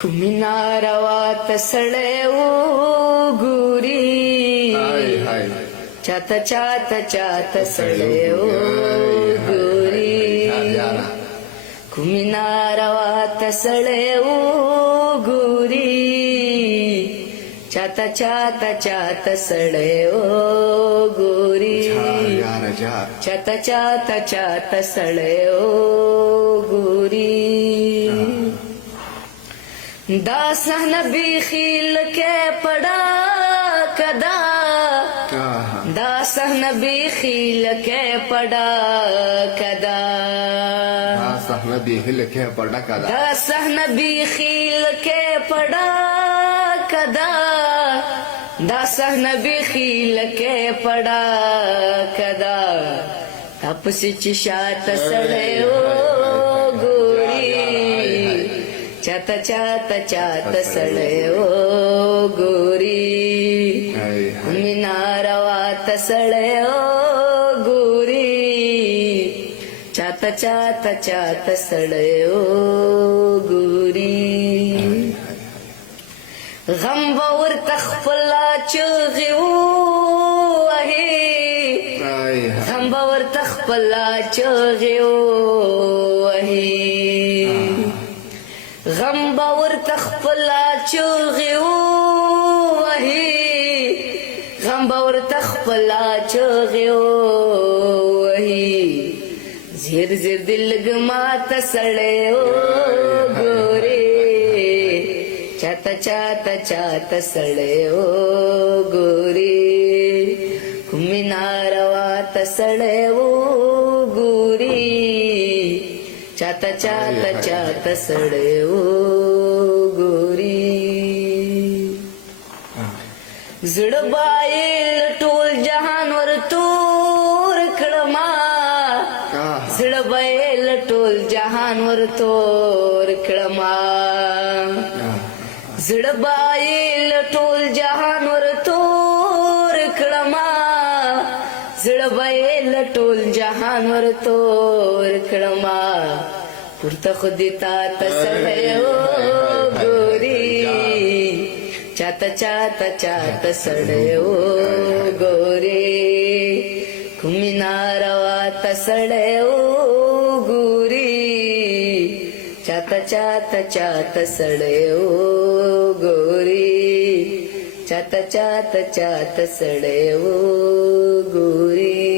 कुमिनारावात सळेऊ गुरी चात चात चात सळेऊ गुरी कुमिनारावात सळेऊ गुरी चात चात चात सळेऊ गुरी चात चात चात सळेऊ गुरी दासन भी खिल के पड़ा कदा दासन भी खिल के पड़ा कदा दासन भी खिल के पड़ा कदा दासन भी खिल के पड़ा कदा दासन भी खिल के पड़ा कदा तापसीची शात सळे ओ गोरी चात चात चात सळेओ गोरी मिनारावात सळेओ गोरी चात चात चात सळेओ गोरी गंबावर तखपला चोगेऊ आहे गंबावर तखपला चोगेऊ आहे गंबावर तखपला चोगेऊ आहे गंबावर तखपला चोगेऊ आहे झिर झिर दिल गमात सळे ओ गोरे चात चात चात सळे ओ गोरे कुमिनारावात सळे ओ गोरी चात चात चात सळे ओ गोरी जुडबाईल टोल जहानवर तोर खळमा जुडबाईल टोल जहानवर तोर खळमा जुडबाईल टोल जहानवर तोर खळमा जुडबाईल टोल जहानवर तोर खळमा पुरता खुदितात सळे ओ गोरी चात चात चात सळे ओ गोरी कुमिनारावात सळे ओ गोरी चात चात चात सळे ओ गोरी चात चात चात सळे ओ गोरी